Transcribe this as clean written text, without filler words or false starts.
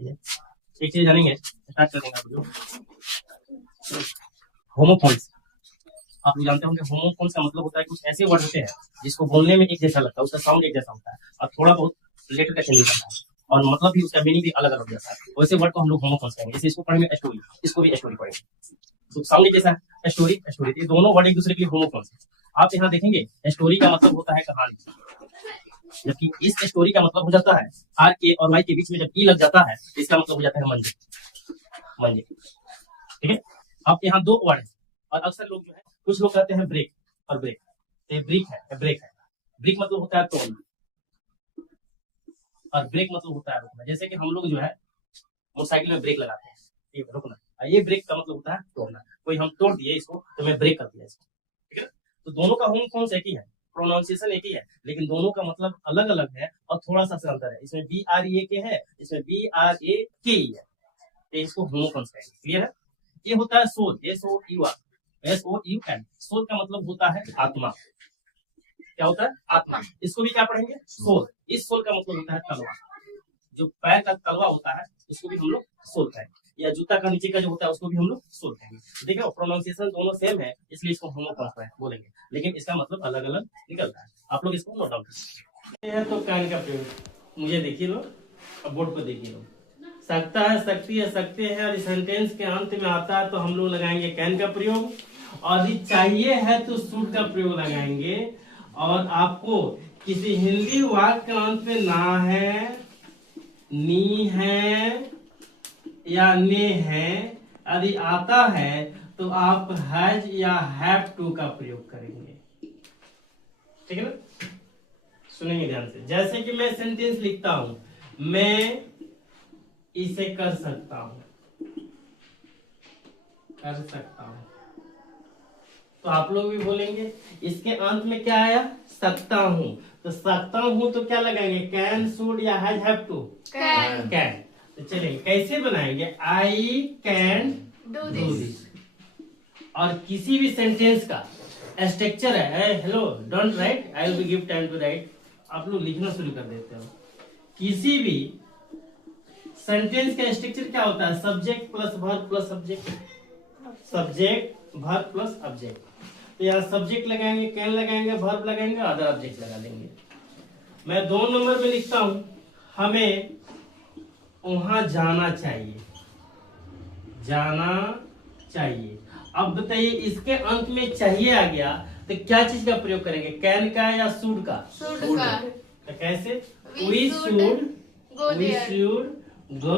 एक चीज जानेंगे, स्टार्ट कर देंगे आप लोग। होमोफोन्स, आप लोग जानते होंगे होमोफोन्स का मतलब होता है कुछ ऐसे वर्ड होते हैं जिसको बोलने में एक जैसा लगता है, उसका साउंड एक जैसा होता है और थोड़ा बहुत लेटर का चेंज करता है और मतलब भी उसका मीनिंग भी अलग अलग हो जाता है। वैसे वर्ड को हम लोग होमोफोन्स कहेंगे। जैसे इसको पढ़ेंगे स्टोरी, इसको भी स्टोरी पढ़ेंगे, तो साउंड एक जैसा है, स्टोरी स्टोरी, ये दोनों वर्ड एक दूसरे के लिए होमोफोन्स हैं। आप यहाँ देखेंगे स्टोरी का मतलब होता है कहानी, जबकि इस स्टोरी का मतलब हो जाता है आर के और वाई के बीच में जब ई लग जाता है तो इसका मतलब हो जाता है मंजिल, मंजिल। ठीक है, अब यहाँ दो वर्ड है और अक्सर लोग जो है, कुछ लोग कहते हैं ब्रेक और ब्रेक, ये ब्रेक है, ब्रेक है। ब्रेक मतलब होता है तोड़ना और ब्रेक मतलब होता है रोकना। जैसे कि हम लोग जो है मोटरसाइकिल में ब्रेक लगाते हैं, ये रोकना, और ये ब्रेक का मतलब होता है तोड़ना। कोई हम तोड़ दिए इसको तो मैं ब्रेक कर दिया इसको, ठीक है। तो दोनों का होमोफोन्स एक ही है, प्रोनाउंसिएशन एक ही है, लेकिन दोनों का मतलब अलग अलग है और थोड़ा सा अंतर है। इसमें बी आर ए के है, इसमें बी आर ए के है, तो इसको होमोफोन्स कहेंगे। क्लियर है। ये होता है soul, S O U R, S O U N. Soul का मतलब होता है आत्मा। क्या होता है? आत्मा। इसको भी क्या पढ़ेंगे? सोल। इस सोल का मतलब होता है तलवा, जो पैर का तलवा होता है उसको भी हम लोग सोल कहेंगे, या जूता का नीचे का जो होता है उसको भी हम लोग सोल कहेंगे। देखो प्रोनाउंसिएशन दोनों सेम है, इसलिए इसको होमोफोन्स बोलेंगे, लेकिन इसका मतलब अलग अलग निकलता है। आप लोग इसको नोट डाउन कीजिए। तो कैन का प्रयोग मुझे देखिए लो, अब बोर्ड पर देखिए लो। सकता है, सकती है, सकते हैं और सेंटेंस के अंत में आता है तो हम लोग लगाएंगे कैन का प्रयोग, और चाहिए है तो शुड का प्रयोग लगाएंगे। और आपको किसी हिंदी वाक्य के अंत में ना है, नी है या ने है यदि आता है तो आप हैज या हैव टू का प्रयोग करेंगे। ठीक है ना, सुनेंगे ध्यान से। जैसे कि मैं सेंटेंस लिखता हूं, मैं इसे कर सकता हूं, कर सकता हूं, तो आप लोग भी बोलेंगे इसके अंत में क्या आया? सकता हूं, तो सकता हूं तो क्या लगाएंगे? कैन, शुड या हैज, हैव टू? कैन। तो चलिए कैसे बनाएंगे? I can do this. और किसी भी सेंटेंस का स्ट्रक्चर है, hello don't write, I will give time to write. आप लोग लिखना शुरू कर देते हो। किसी भी सेंटेंस का स्ट्रक्चर क्या होता है? Subject plus verb plus subject, subject verb plus object. तो यहाँ सब्जेक्ट लगाएंगे, कैन लगाएंगे, वर्ब लगाएंगे, अदर ऑब्जेक्ट लगा लेंगे। मैं 2 नंबर में लिखता हूं, हमें वहां जाना चाहिए, जाना चाहिए। अब बताइए इसके अंत में चाहिए आ गया तो क्या चीज का प्रयोग करेंगे? कैन का या शुड का? शुड का। तो कैसे? We should go